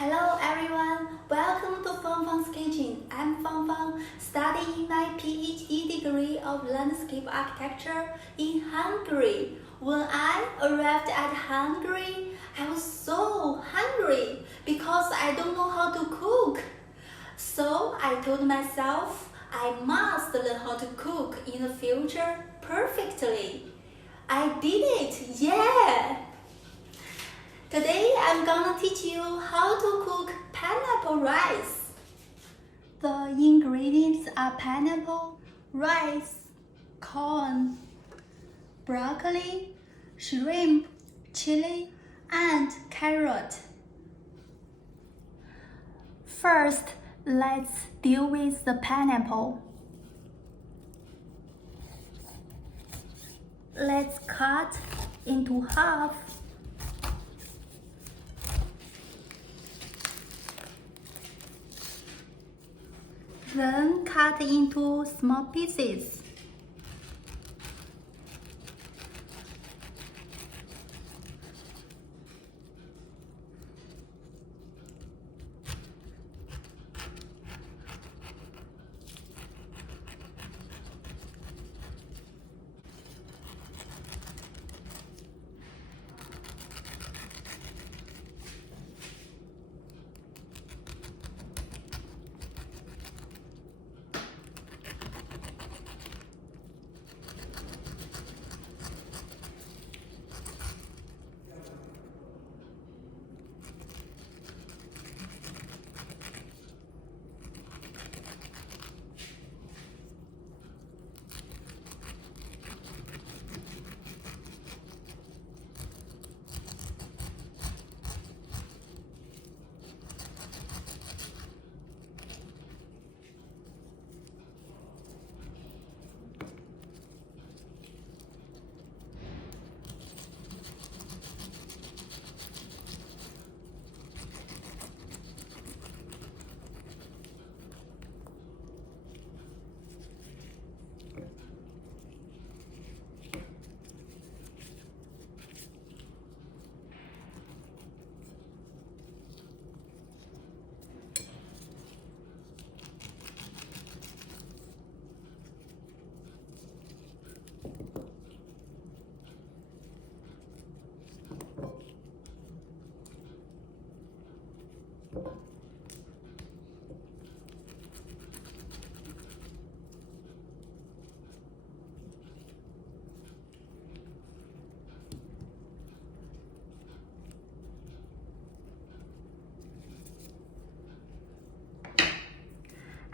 Hello everyone, welcome to Fangfang's Kitchen. I'm Fangfang, studying my PhD degree of landscape architecture in Hungary. When I arrived at Hungary, I was so hungry because I don't know how to cook. So I told myself I must learn how to cook in the future perfectly. I did it, yeah! Today I'm gonna teach you how to cook pineapple rice. The ingredients are pineapple, rice, corn, broccoli, shrimp, chili, and carrot. First, let's deal with the pineapple. Let's cut into half. Then cut into small pieces.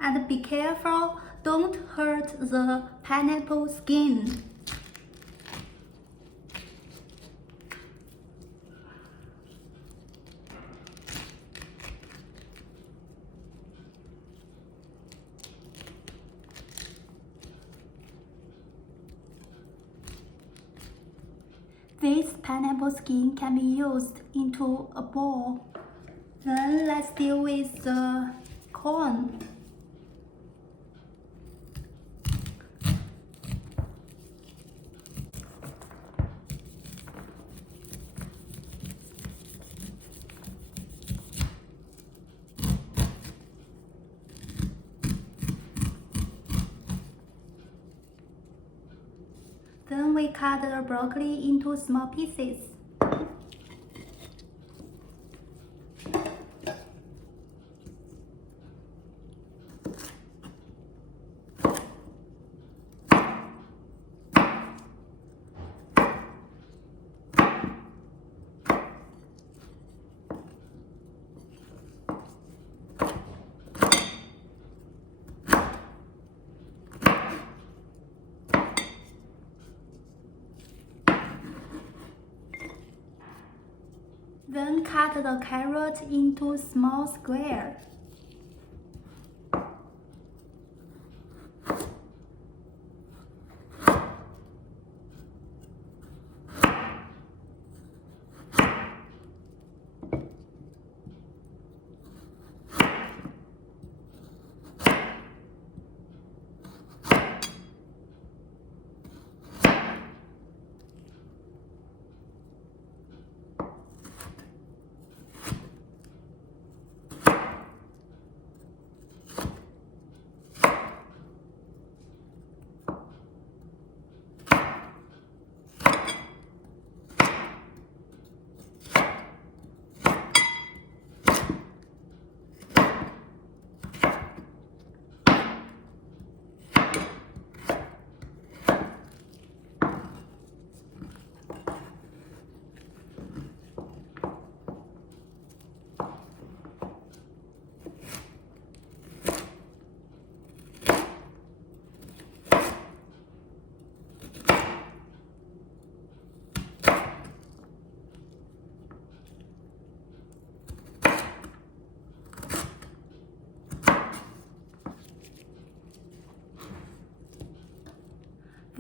And be careful, don't hurt the pineapple skin. This pineapple skin can be used into a bowl. Then let's deal with the corn. Then we cut the broccoli into small pieces. Then cut the carrot into small squares.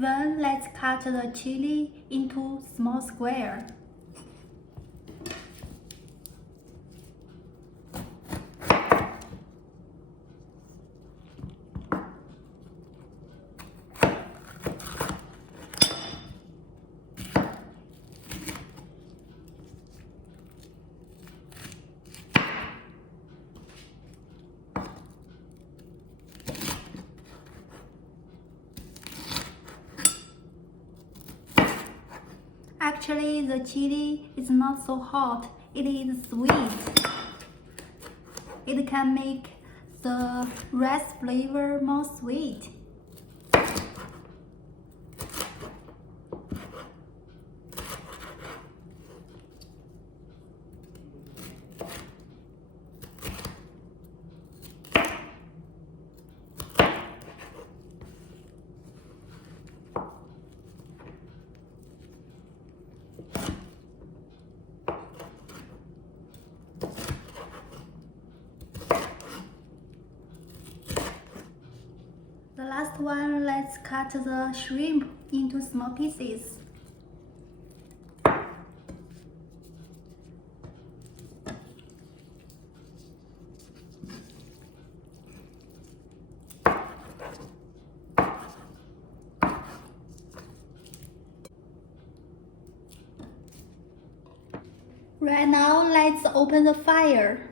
Then let's cut the chili into small squares. Actually, the chili is not so hot, it is sweet. It can make the rice flavor more sweet. The last one, let's cut the shrimp into small pieces. Right now, let's open the fire.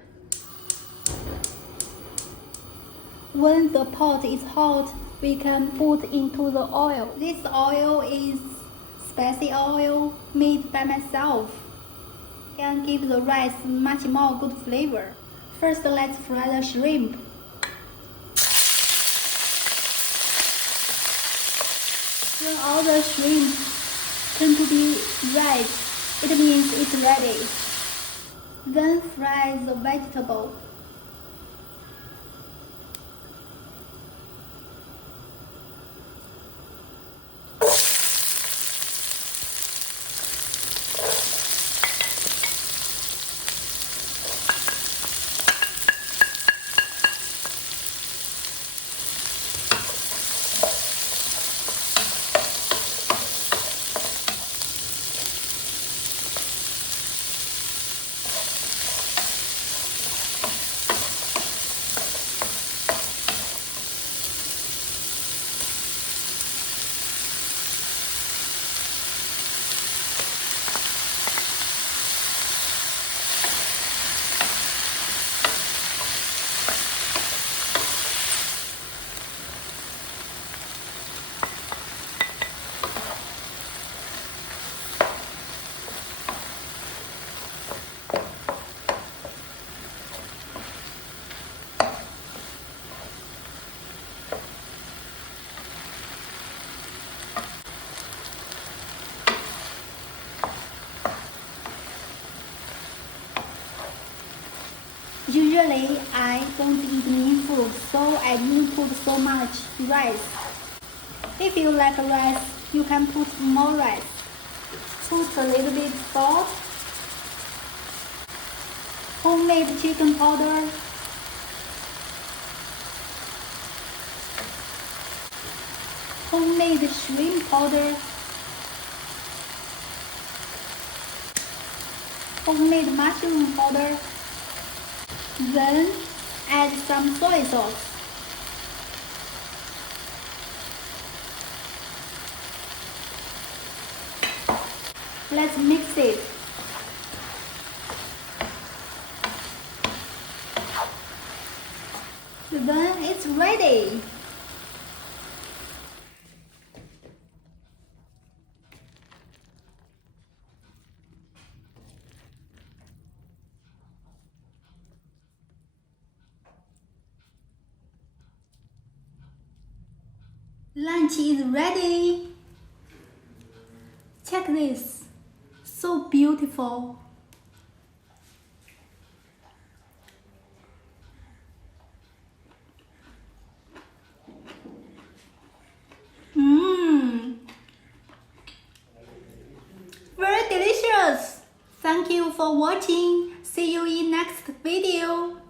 When the pot is hot, we can put into the oil. This oil is spicy oil made by myself. It can give the rice much more good flavor. First, let's fry the shrimp. When all the shrimp turn to be red, it means it's ready. Then fry the vegetable. Usually, I don't eat meat food, so I didn't put so much rice. If you like rice, you can put more rice. Put a little bit salt, homemade chicken powder, homemade shrimp powder, homemade mushroom powder. Then add some soy sauce. Let's mix it. Then it's ready. Lunch is ready. Check this. So beautiful. Very delicious. Thank you for watching. See you in next video.